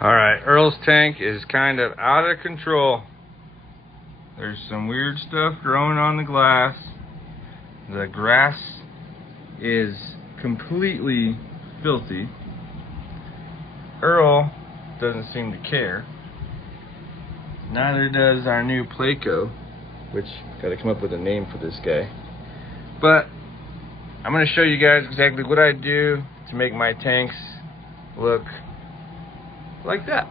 Alright, Earl's tank is kind of out of control. There's some weird stuff growing on the glass. The grass is completely filthy. Earl doesn't seem to care. Neither does our new Placo, which gotta come up with a name for this guy. But I'm gonna show you guys exactly what I do to make my tanks look like that.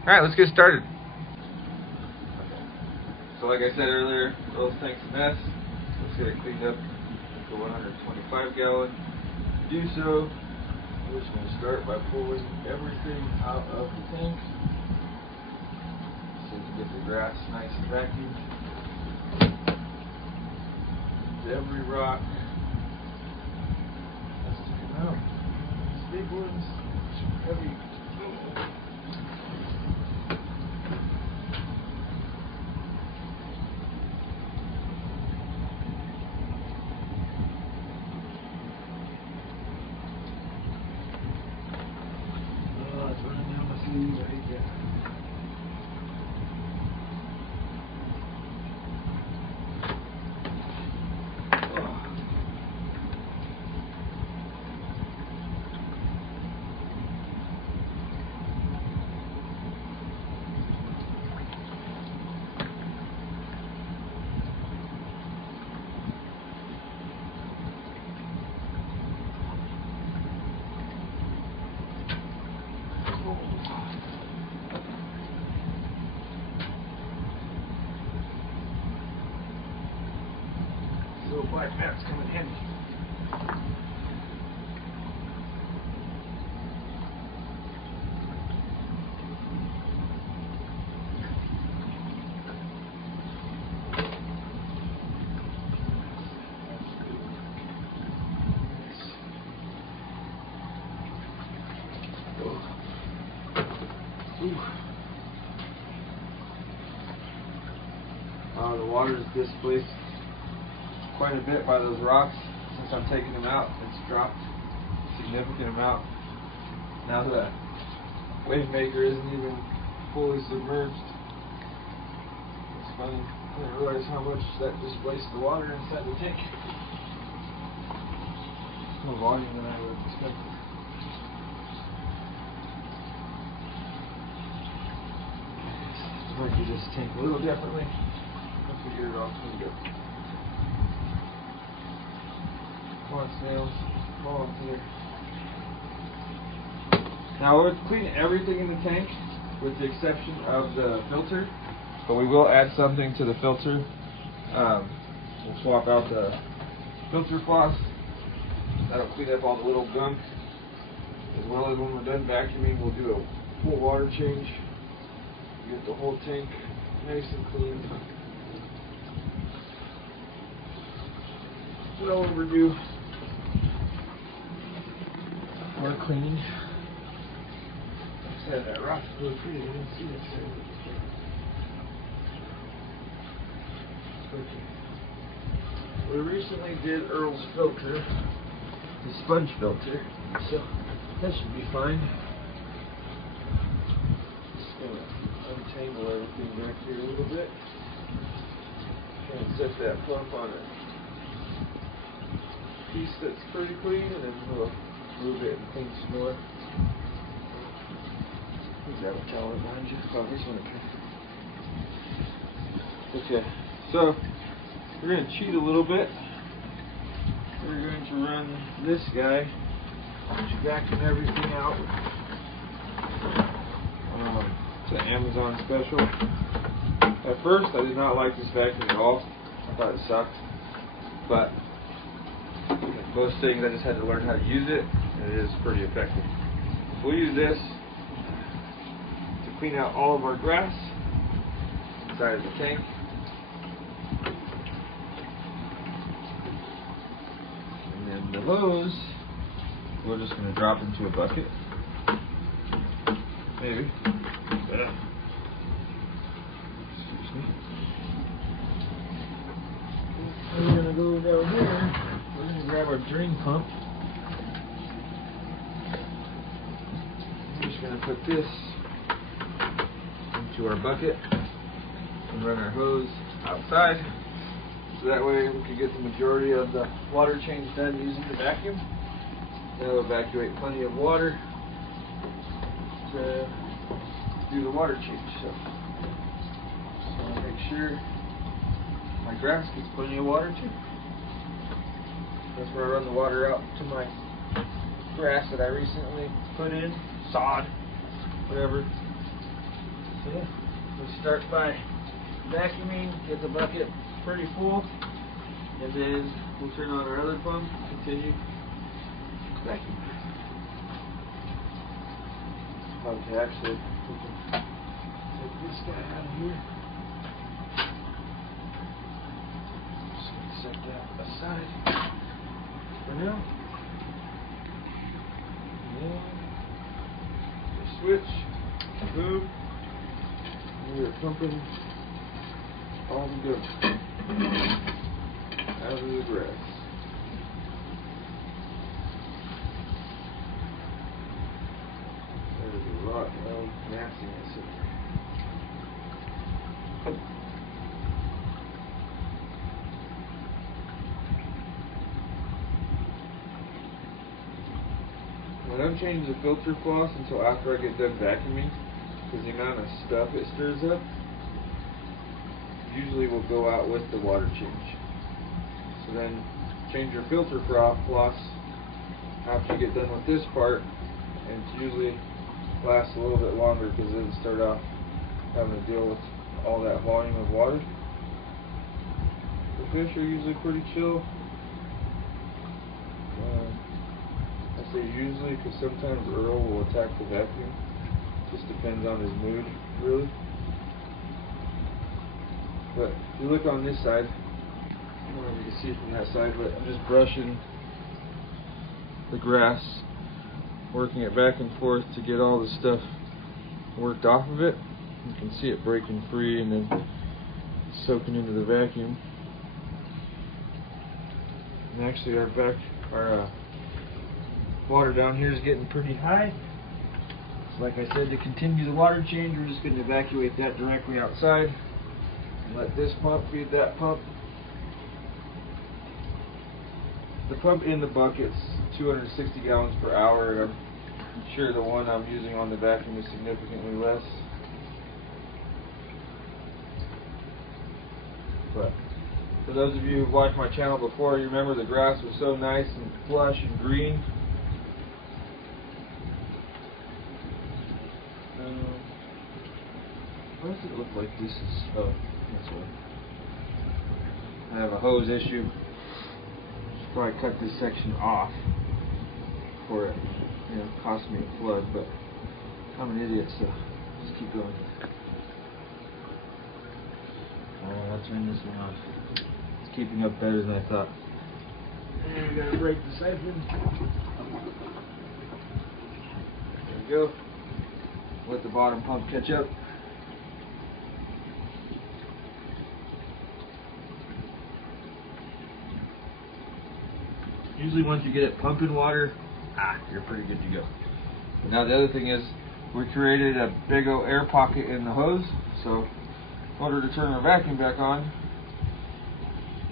Alright, let's get started. So like I said earlier, Earl's tank's a mess. Let's get it cleaned up to 125 gallon. To do so, we're just going to start by pulling everything out of the tank so we can get the grass nice and vacuumed. Every rock. Let's take it out. These big ones, heavy. Little black mats come in handy. The water is displaced quite a bit by those rocks. Since I'm taking them out, it's dropped a significant amount. Now the wave maker isn't even fully submerged. It's funny, I didn't realize how much that displaced the water inside the tank. More volume than I would have expected. Work this tank a little differently. I'll figure it out when we go. Come on, snails. Volunteer. Now we'll clean everything in the tank with the exception of the filter, but we will add something to the filter. We'll swap out the filter floss. That'll clean up all the little gunk. As well as when we're done vacuuming, we'll do a full water change. Get the whole tank nice and clean. Well overdue. We're cleaning. I said that rock's really pretty. I didn't see it. Okay. We recently did Earl's filter, the sponge filter, so that should be fine. Just gonna untangle everything back here a little bit. Try and set that pump on a piece that's pretty clean, and then we'll move it and clean some more. Grab a towel behind you. Oh, here's one. Okay, so we're going to cheat a little bit. We're going to run this guy to vacuum everything out. It's an Amazon special. At first, I did not like this vacuum at all. I thought it sucked, but like most things, I just had to learn how to use it, and it is pretty effective. So we'll use this to clean out all of our grass inside of the tank. And then the hose, we're just going to drop into a bucket. Maybe. Excuse me. We're going to go down here. We're going to grab our drain pump. put this into our bucket and run our hose outside, so that way we can get the majority of the water change done using the vacuum. That'll evacuate plenty of water to do the water change. So I want to make sure my grass gets plenty of water too. That's where I run the water out to my grass that I recently put in, sod, whatever. So yeah, we'll start by vacuuming, get the bucket pretty full, and then we'll turn on our other pump and continue vacuuming. Okay, actually, we can take this guy out of here. Just gonna set that aside for now. The switch, boom, we are pumping all the dirt out of the grass. There's a lot of nastiness in there. I don't change the filter floss until after I get done vacuuming, because the amount of stuff it stirs up usually will go out with the water change. So then change your filter floss after you get done with this part, and it usually lasts a little bit longer because it doesn't start off having to deal with all that volume of water. The fish are usually pretty chill. I say usually because sometimes Earl will attack the vacuum. Just depends on his mood, really. But if you look on this side, I don't know if you can see it from that side, but I'm just brushing the grass, working it back and forth to get all the stuff worked off of it. You can see it breaking free and then soaking into the vacuum. And actually our water down here is getting pretty high. So like I said, to continue the water change, we're just going to evacuate that directly outside and let this pump feed that pump. The pump in the bucket's 260 gallons per hour, and I'm sure the one I'm using on the vacuum is significantly less. But for those of you who've watched my channel before, you remember the grass was so nice and plush and green. Why does it look like this is, oh, that's right. I have a hose issue. Should probably cut this section off before it, costs me a flood, but I'm an idiot, so just keep going. Alright, I'll turn this one off. It's keeping up better than I thought. And we gotta break the siphon. There we go. Let the bottom pump catch up. Usually once you get it pumping water, you're pretty good to go. Now the other thing is, we created a big old air pocket in the hose, so in order to turn our vacuum back on,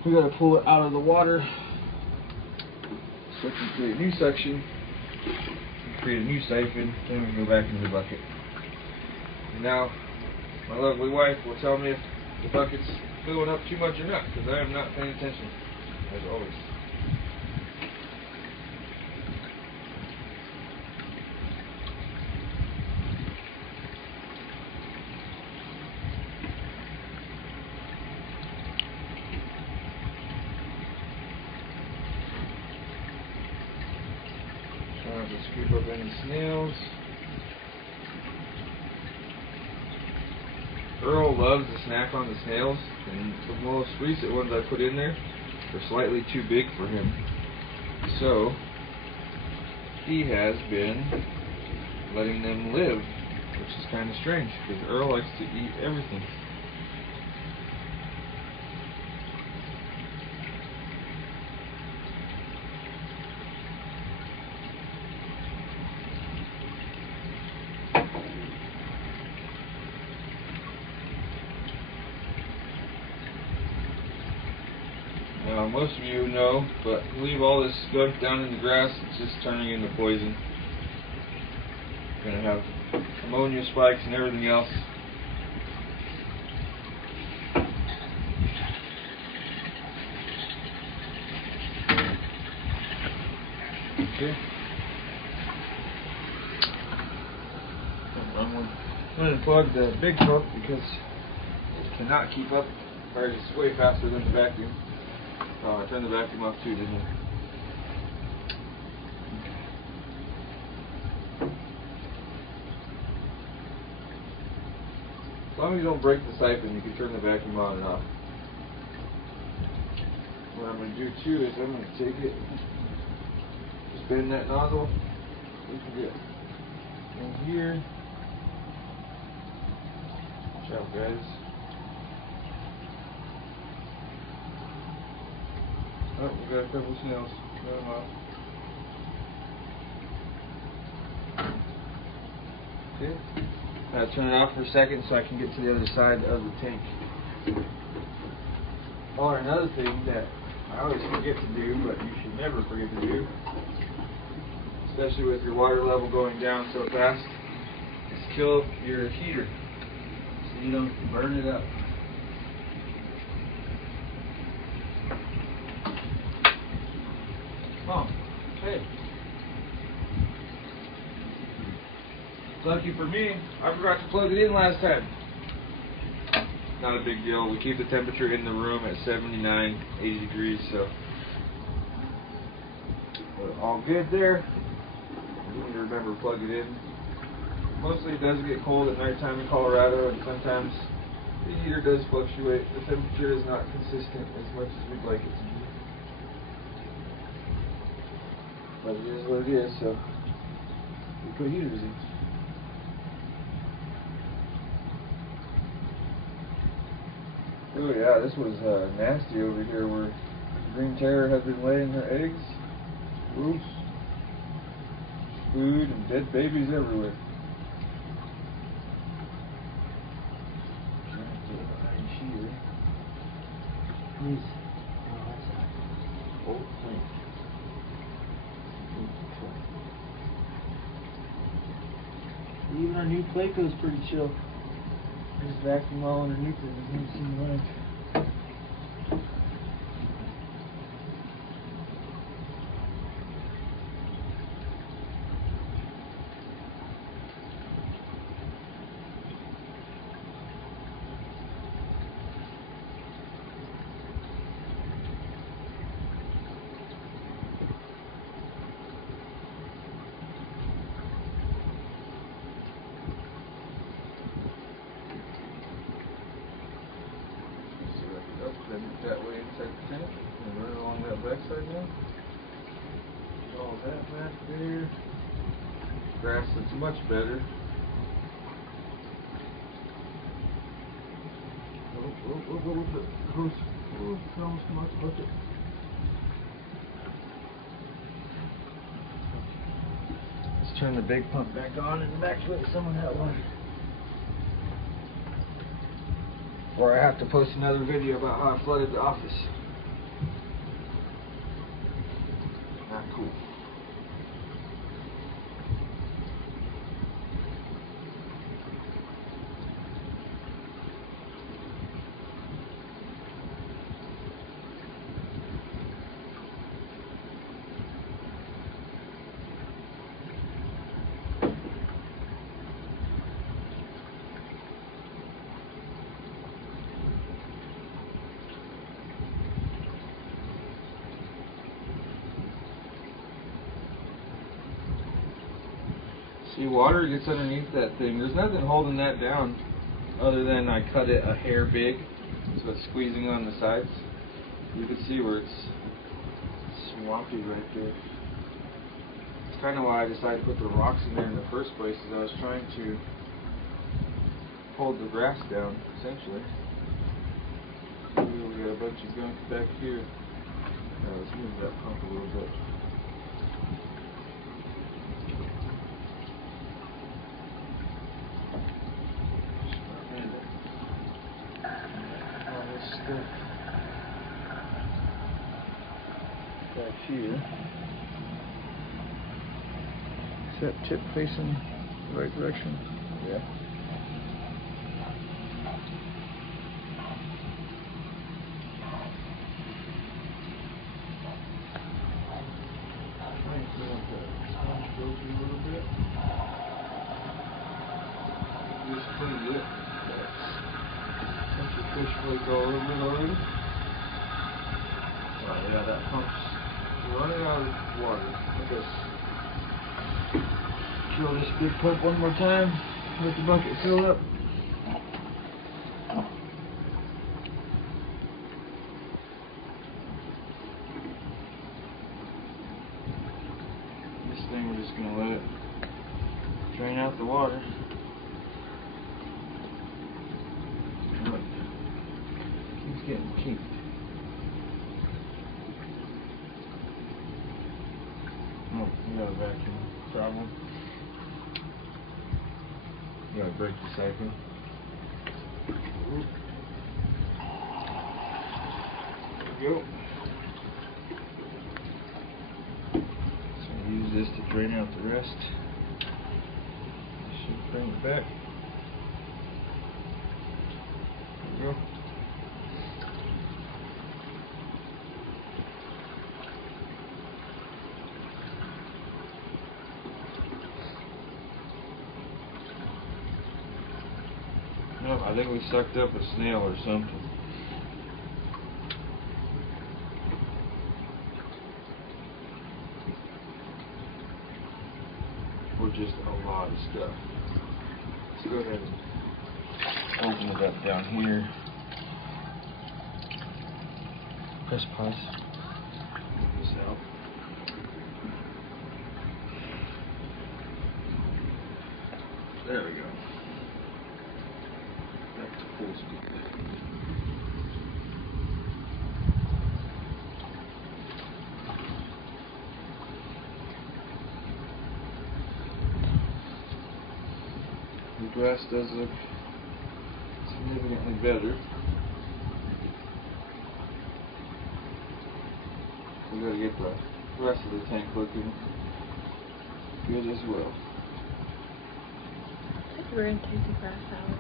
we got to pull it out of the water so we can create a new suction, create a new siphon, then we can go back into the bucket. And now my lovely wife will tell me if the bucket's filling up too much or not, because I am not paying attention, as always. Trying to scoop up any snails. Earl loves to snack on the snails, and the most recent ones I put in there were slightly too big for him. So he has been letting them live, which is kind of strange because Earl likes to eat everything. most of you know, but leave all this gunk down in the grass, it's just turning into poison. You're going to have ammonia spikes and everything else. Okay. I'm going to plug the big pump because it cannot keep up, or it's way faster than the vacuum. Oh, I turned the vacuum off too, didn't I? As long as you don't break the siphon, you can turn the vacuum on and off. What I'm going to do too is I'm going to take it, spin that nozzle, you can get in here. Watch out, guys. Oh, we got a couple snails. Got them off. Okay. Now turn it off for a second so I can get to the other side of the tank. Oh, and another thing that I always forget to do, but you should never forget to do, especially with your water level going down so fast, is kill your heater so you don't burn it up. Oh, hey. Lucky for me, I forgot to plug it in last time. Not a big deal. We keep the temperature in the room at 79, 80 degrees, so we're all good there. You need to remember to plug it in. Mostly it does get cold at nighttime in Colorado, and sometimes the heater does fluctuate. The temperature is not consistent as much as we'd like it to be. But it is what it is, so we put heaters in. Oh yeah, this was nasty over here where Green Terror has been laying her eggs. Oops. Food and dead babies everywhere. Even our new Clayco's pretty chill. Just vacuum all underneath it. It doesn't seem right. That way inside the tank and run along that backside now. All that back there. Grass looks much better. It's almost come out the bucket. Let's turn the big pump back on and evacuate some of that water. Or I have to post another video about how I flooded the office. Not cool. See, water gets underneath that thing. There's nothing holding that down other than I cut it a hair big, so it's squeezing on the sides. You can see where it's swampy right there. It's kind of why I decided to put the rocks in there in the first place, is I was trying to hold the grass down, essentially. Ooh, we got a bunch of gunk back here. Now let's move that pump a little bit. here. Is that tip facing the right direction? Yeah. Trying to clean up the sponge filter a little bit. Just cleaned it. Bunch of fish flake all over it already. Oh yeah, that pump's running out of water. Let us fill this big pump one more time. Let the bucket fill up. This thing, we're just going to let it drain out the water. Look, keeps getting kinked. Oh, we got a vacuum problem. You gotta break the cycle. There we go. So use this to drain out the rest. Should bring it back. There we go. Nope, I think we sucked up a snail or something. Or just a lot of stuff. Let's go ahead and open it up down here. Press pause. Get this out. There we go. Back to full speed. The grass does look significantly better. We gotta get the rest of the tank looking good as well. We're gonna take the grass out.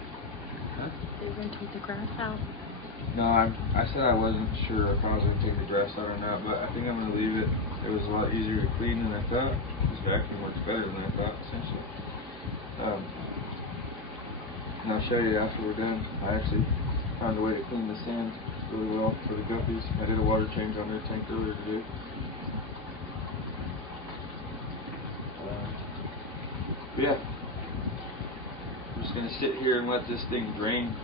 Huh? We're gonna take the grass out. No, I said I wasn't sure if I was gonna take the grass out or not, but I think I'm gonna leave it. It was a lot easier to clean than I thought. This vacuum works better than I thought, essentially. And I'll show you after we're done. I actually found a way to clean the sand really well for the guppies. I did a water change on their tank earlier today. But yeah, I'm just gonna sit here and let this thing drain.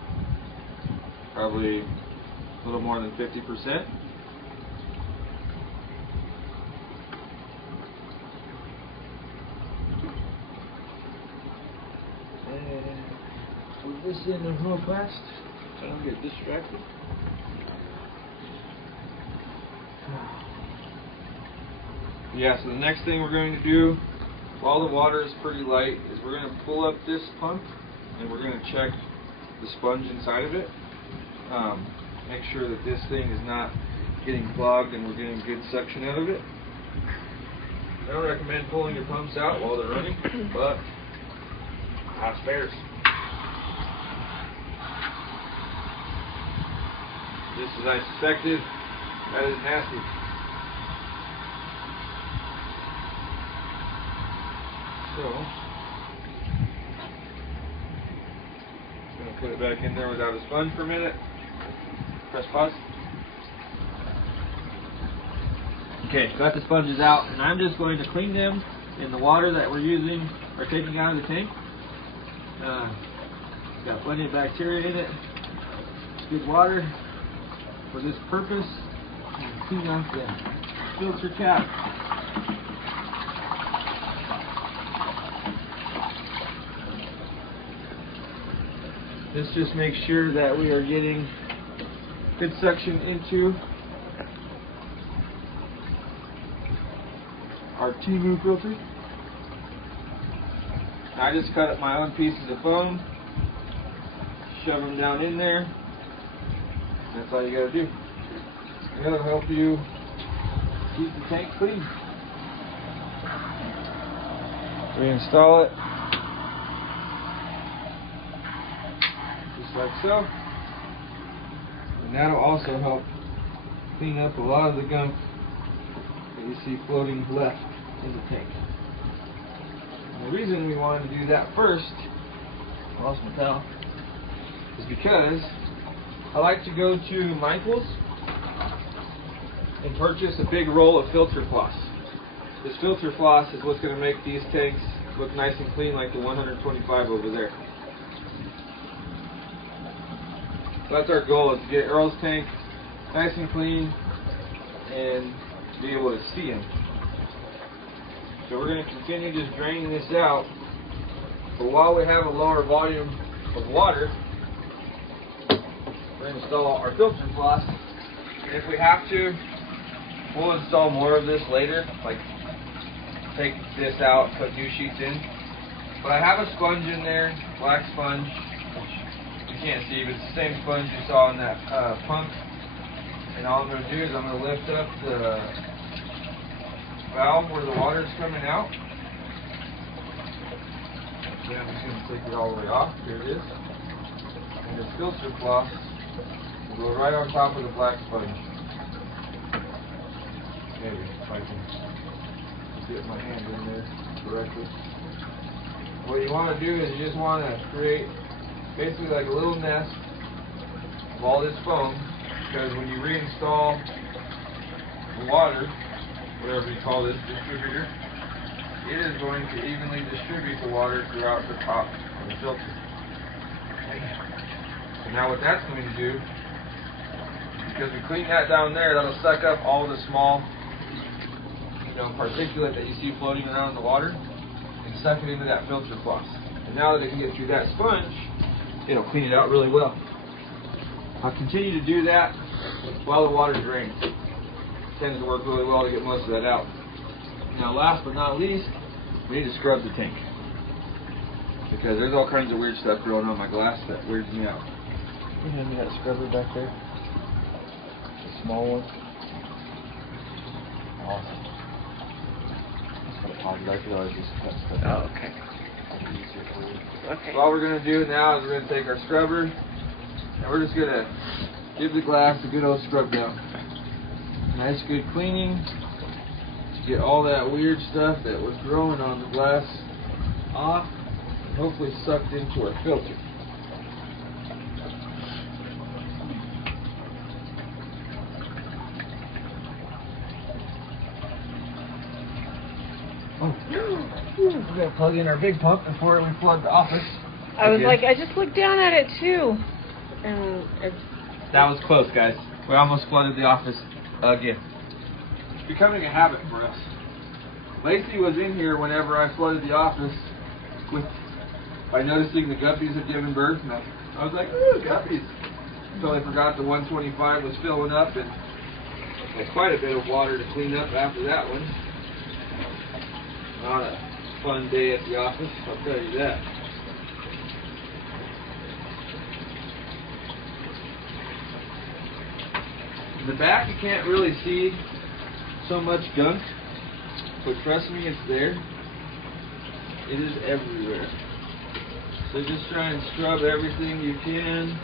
Probably a little more than 50%. And put this in real fast so I don't get distracted. Yeah, so the next thing we're going to do while the water is pretty light is we're going to pull up this pump and we're going to check the sponge inside of it. Make sure that this thing is not getting clogged and we're getting good suction out of it. I don't recommend pulling your pumps out while they're running, but I have spares. Just as I suspected, that is nasty. So, I'm going to put it back in there without a sponge for a minute. Press pause. Okay, got the sponges out, and I'm just going to clean them in the water that we're using or taking out of the tank. Got plenty of bacteria in it. It's good water for this purpose. And clean off the filter cap. This just makes sure that we are getting good suction into our Timu filter. I just cut up my own pieces of foam, shove them down in there. That's all you gotta do. It'll help you keep the tank clean. Reinstall it. Just like so. And that'll also help clean up a lot of the gunk that you see floating left in the tank. And the reason we wanted to do that first, I lost my towel, is because I like to go to Michael's and purchase a big roll of filter floss. This filter floss is what's going to make these tanks look nice and clean like the 125 over there. So that's our goal, is to get Earl's tank nice and clean and be able to see him. So we're going to continue just draining this out, but while we have a lower volume of water, we're going to install our filter floss. And if we have to, we'll install more of this later, like take this out, put new sheets in. But I have a sponge in there, black sponge, which you can't see, but it's the same sponge you saw in that pump. And all I'm going to do is I'm going to lift up the valve where the water is coming out. Then I'm just going to take it all the way off. Here it is. And the filter floss will go right on top of the black sponge. Maybe if I can get my hand in there correctly. What you want to do is you just want to create basically like a little nest of all this foam, because when you reinstall the water, whatever you call this distributor, it is going to evenly distribute the water throughout the top of the filter. So now what that's going to do, because we clean that down there, that'll suck up all the small particulate that you see floating around in the water and suck it into that filter floss. And now that it can get through that sponge, it'll clean it out really well. I'll continue to do that while the water drains. It tends to work really well to get most of that out. Now last but not least, we need to scrub the tank, because there's all kinds of weird stuff growing on my glass that weirds me out. Can you hand me that scrubber back there? The small one. Awesome. I could always just cut stuff out. Oh, okay. Okay. So all we're going to do now is we're going to take our scrubber and we're just going to give the glass a good old scrub down. Nice good cleaning to get all that weird stuff that was growing on the glass off and hopefully sucked into our filter. We're going to plug in our big pump before we flood the office. I was like, I just looked down at it too. And that was close, guys. We almost flooded the office again. It's becoming a habit for us. Lacey was in here whenever I flooded the office by noticing the guppies had given birth. And I was like, ooh, guppies. Totally forgot the 125 was filling up, and had quite a bit of water to clean up after that one. Not a fun day at the office, I'll tell you that. In the back you can't really see so much gunk, but trust me, it's there. It is everywhere. So just try and scrub everything you can.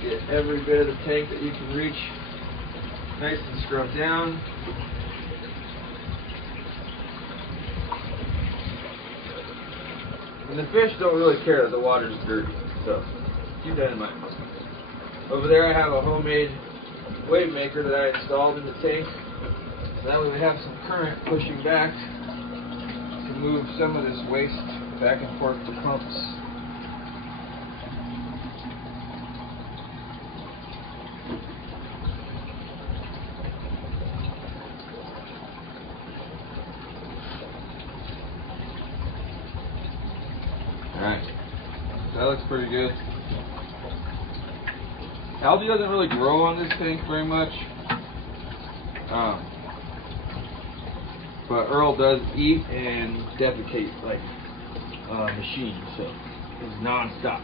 Get every bit of the tank that you can reach nice and scrubbed down. And the fish don't really care that the water's dirty, so keep that in mind. Over there I have a homemade wave maker that I installed in the tank. So that way we have some current pushing back to move some of this waste back and forth to pumps. Alright, that looks pretty good. Algae doesn't really grow on this tank very much, but Earl does eat and defecate like a machine, so it's non-stop.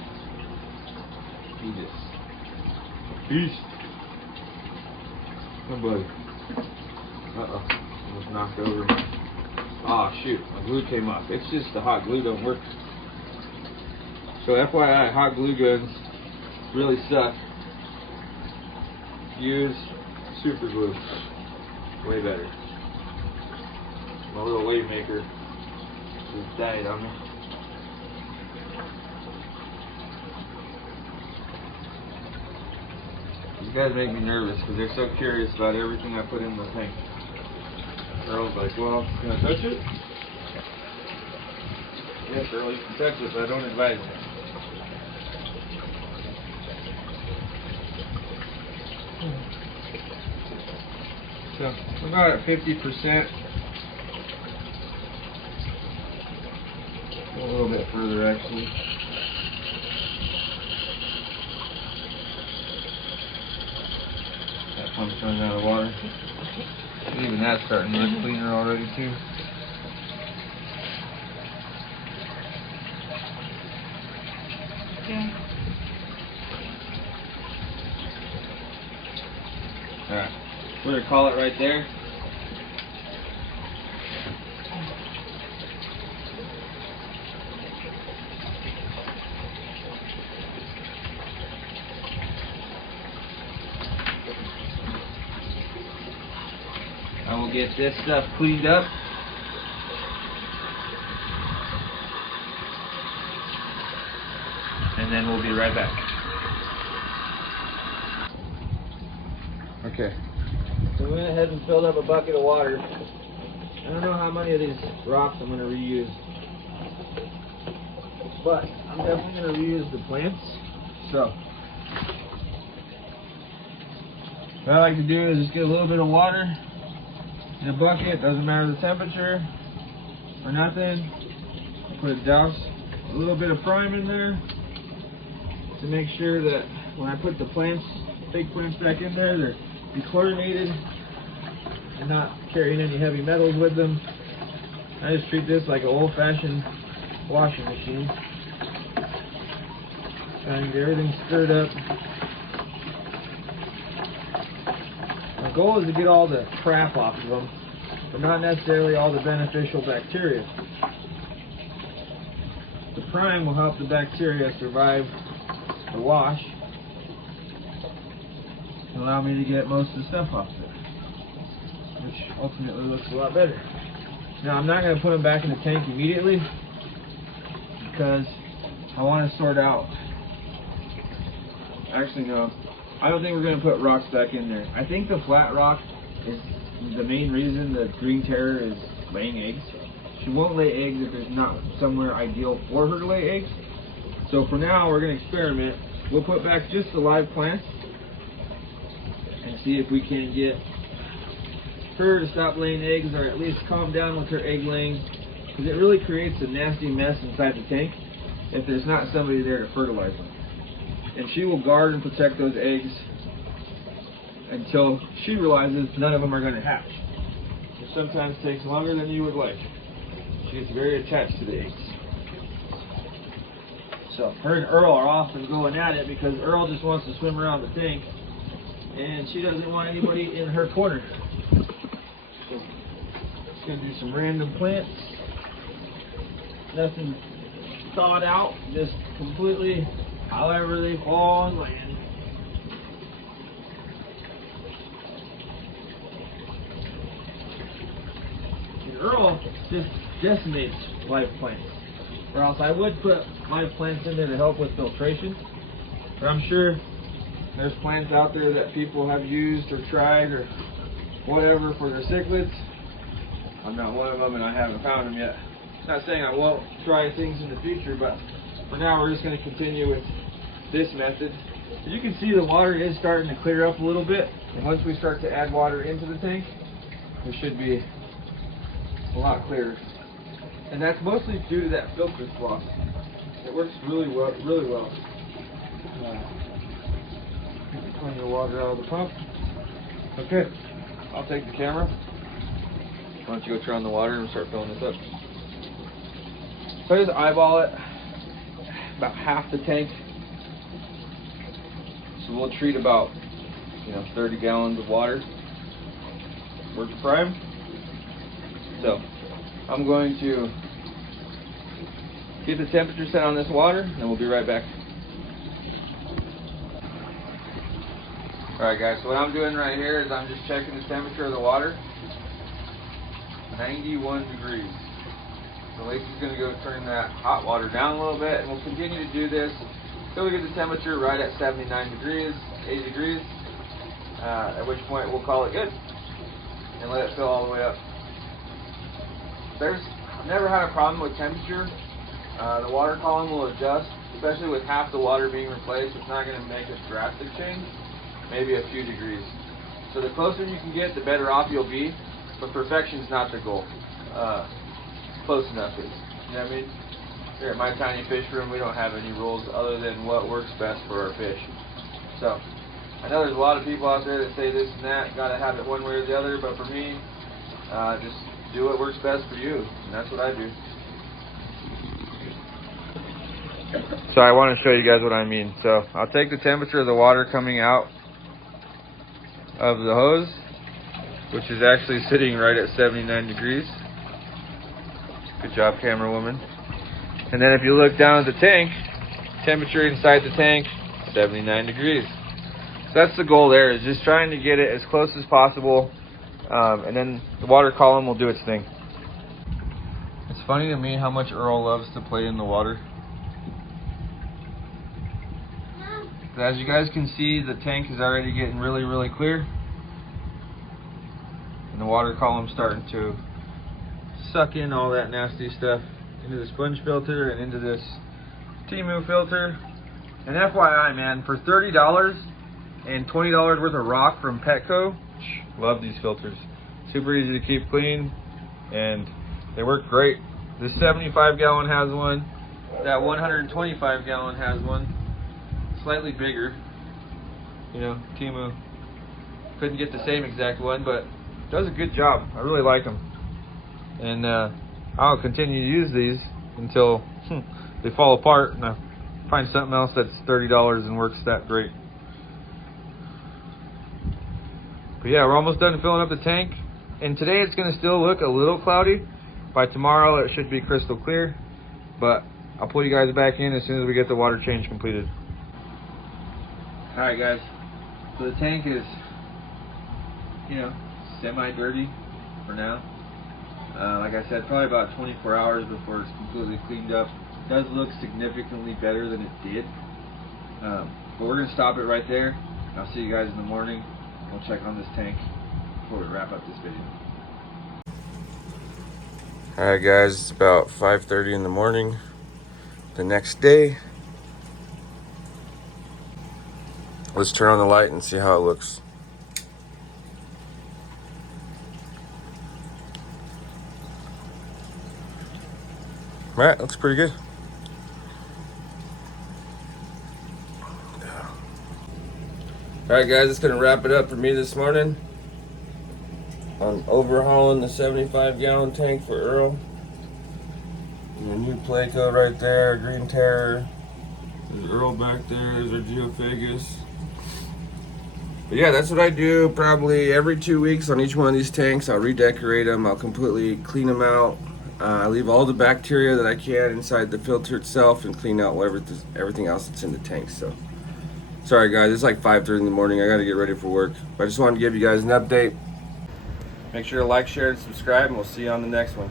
He just feast. Come buddy. Uh-oh, almost knocked over my... Oh shoot, my glue came off. It's just the hot glue don't work. So FYI, hot glue guns really suck. Use super glue. Way better. My little wave maker just died on me. These guys make me nervous because they're so curious about everything I put in the tank. Earl's like, well, can I touch it? Yes, Earl, you can touch it, but I don't advise it. So, we're about at 50%. A little bit further, actually. That pump's running out of water. Even that's starting to look cleaner already, too. Yeah. Alright, we're going to call it right there. I will get this stuff cleaned up. And then we'll be right back. Okay. So we went ahead and filled up a bucket of water. I don't know how many of these rocks I'm going to reuse. But I'm definitely going to reuse the plants. So what I like to do is just get a little bit of water in a bucket, doesn't matter the temperature or nothing. Put a douse, a little bit of prime in there to make sure that when I put the plants, big plants back in there, they're dechlorinated and not carrying any heavy metals with them. I just treat this like an old-fashioned washing machine. Trying to get everything stirred up. My goal is to get all the crap off of them, but not necessarily all the beneficial bacteria. The prime will help the bacteria survive the wash and allow me to get most of the stuff off there, which ultimately looks a lot better. Now I'm not going to put them back in the tank immediately because I want to sort out. Actually no, I don't think we're going to put rocks back in there. I think the flat rock is the main reason the green terror is laying eggs. She won't lay eggs if there's not somewhere ideal for her to lay eggs. So for now, we're going to experiment. We'll put back just the live plants and see if we can get her to stop laying eggs or at least calm down with her egg laying, because it really creates a nasty mess inside the tank if there's not somebody there to fertilize them. And she will guard and protect those eggs until she realizes none of them are going to hatch, which sometimes takes longer than you would like. She gets very attached to the eggs. So her and Earl are off and going at it because Earl just wants to swim around the tank and she doesn't want anybody in her corner. So just going to do some random plants. Nothing thought out, just completely however they fall and land. And Earl just decimates live plants. Or else I would put live plants in there to help with filtration. But I'm sure there's plants out there that people have used or tried or whatever for their cichlids. I'm not one of them and I haven't found them yet. Not saying I won't try things in the future, but for now we're just going to continue with this method. As you can see, the water is starting to clear up a little bit, and once we start to add water into the tank, it should be a lot clearer. And that's mostly due to that filter floss. It works really well. Plenty of water out of the pump. Okay, I'll take the camera. Why don't you go turn on the water and start filling this up? So I just eyeball it, about half the tank. So we'll treat about 30 gallons of water. works prime. So I'm going to get the temperature set on this water, and we'll be right back. Alright guys, so what I'm doing right here is I'm just checking the temperature of the water. 91 degrees. So Lacey's going to go turn that hot water down a little bit, and we'll continue to do this until we get the temperature right at 79 degrees, 80 degrees, at which point we'll call it good and let it fill all the way up. I've never had a problem with temperature. The water column will adjust, especially with half the water being replaced. It's not going to make a drastic change, maybe a few degrees. So the closer you can get, the better off you'll be, but perfection is not the goal. Close enough is. You know what I mean? Here at my tiny fish room, we don't have any rules other than what works best for our fish. So I know there's a lot of people out there that say this and that, gotta have it one way or the other, but for me, just do what works best for you, and that's what I do. So I want to show you guys what I mean. So I'll take the temperature of the water coming out of the hose, which is actually sitting right at 79 degrees. Good job, camera woman. And then if you look down at the tank, temperature inside the tank, 79 degrees. So that's the goal there, is just trying to get it as close as possible, and then the water column will do its thing. It's funny to me how much Earl loves to play in the water. As you guys can see, the tank is already getting really, really clear. And the water column's starting to suck in all that nasty stuff into the sponge filter and into this Timu filter. And FYI, man, for $30 and $20 worth of rock from Petco, love these filters. Super easy to keep clean, and they work great. This 75 gallon has one. That 125 gallon has one. Slightly bigger. You know, Timu couldn't get the same exact one, but does a good job. I really like them. And I'll continue to use these until they fall apart and I find something else that's $30 and works that great. But yeah, we're almost done filling up the tank. And today it's going to still look a little cloudy. By tomorrow it should be crystal clear. But I'll pull you guys back in as soon as we get the water change completed. Alright guys, so the tank is, you know, semi-dirty for now. Like I said, probably about 24 hours before it's completely cleaned up. It does look significantly better than it did. But we're going to stop it right there. I'll see you guys in the morning. We'll check on this tank before we wrap up this video. Alright guys, it's about 5:30 in the morning the next day. Let's turn on the light and see how it looks. Alright, looks pretty good. Alright guys, it's going to wrap it up for me this morning. I'm overhauling the 75 gallon tank for Earl. And a new Placo right there, Green Terror. There's Earl back there, there's our Geophagus. But yeah, that's what I do probably every 2 weeks on each one of these tanks. I'll redecorate them, I'll completely clean them out. I leave all the bacteria that I can inside the filter itself and clean out everything else that's in the tank. So, sorry guys, it's like 5:30 in the morning. I gotta get ready for work. But I just wanted to give you guys an update. Make sure to like, share, and subscribe, and we'll see you on the next one.